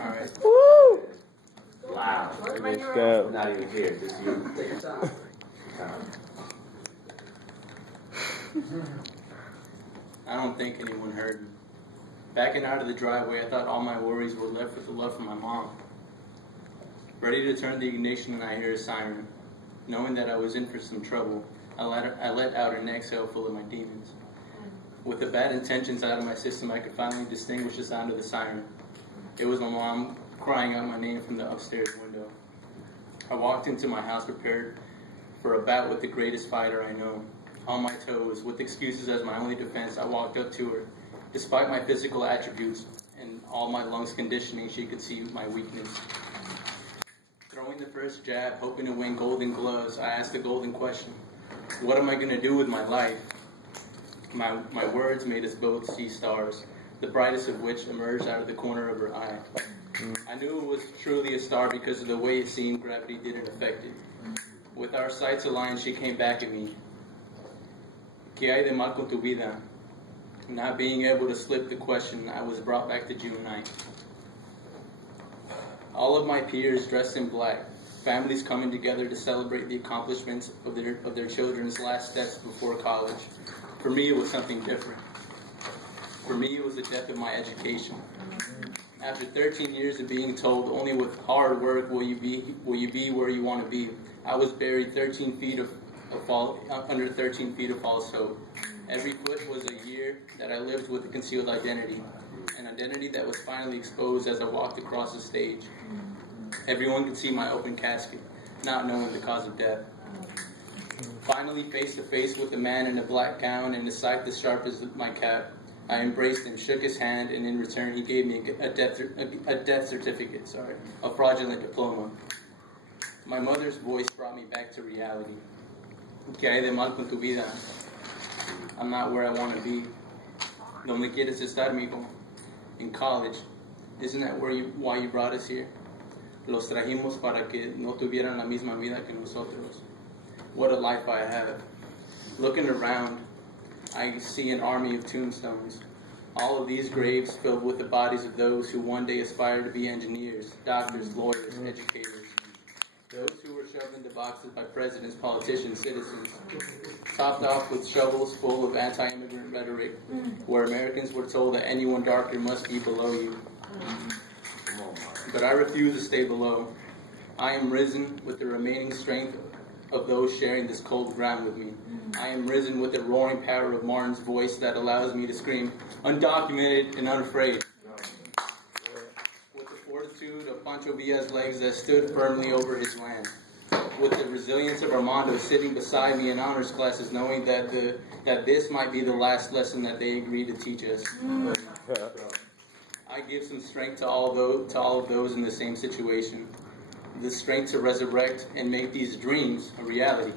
Alright. Woo! Wow. Let's go. Not even here, just you. Take your time. I don't think anyone heard me. Backing out of the driveway, I thought all my worries were left with the love for my mom. Ready to turn the ignition, and I hear a siren. Knowing that I was in for some trouble, I let out an exhale full of my demons. With the bad intentions out of my system, I could finally distinguish the sound of the siren. It was my mom crying out my name from the upstairs window. I walked into my house prepared for a bout with the greatest fighter I know. On my toes, with excuses as my only defense, I walked up to her. Despite my physical attributes and all my lungs conditioning, she could see my weakness. Throwing the first jab, hoping to win golden gloves, I asked the golden question: what am I going to do with my life? My words made us both see stars, the brightest of which emerged out of the corner of her eye. I knew it was truly a star because of the way it seemed gravity didn't affect it. With our sights aligned, she came back at me. ¿Qué hay de mal con tu vida? Not being able to slip the question, I was brought back to June 9th. All of my peers dressed in black, families coming together to celebrate the accomplishments of their children's last steps before college. For me, it was something different. For me, it was the death of my education. After 13 years of being told only with hard work will you be where you want to be, I was buried under 13 feet of false hope. Every foot was a year that I lived with a concealed identity, an identity that was finally exposed as I walked across the stage. Everyone could see my open casket, not knowing the cause of death. Finally, face to face with a man in a black gown and a sight as sharp as my cap, I embraced him, shook his hand, and in return he gave me a death certificate, a fraudulent diploma. My mother's voice brought me back to reality. ¿Qué hay de mal con tu vida? I'm not where I want to be. ¿Dónde quieres estar, mijo? In college. Isn't that why you brought us here? Los trajimos para que no tuvieran la misma vida que nosotros. What a life I have. Looking around, I see an army of tombstones. All of these graves filled with the bodies of those who one day aspire to be engineers, doctors, lawyers, educators. Those who were shoved into boxes by presidents, politicians, citizens. Topped off with shovels full of anti-immigrant rhetoric, where Americans were told that anyone darker must be below you. But I refuse to stay below. I am risen with the remaining strength of those sharing this cold ground with me. I am risen with the roaring power of Martin's voice that allows me to scream, undocumented and unafraid. With the fortitude of Pancho Villa's legs that stood firmly over his land. With the resilience of Armando sitting beside me in honors classes, knowing that this might be the last lesson that they agreed to teach us. I give some strength to all of those in the same situation. The strength to resurrect and make these dreams a reality.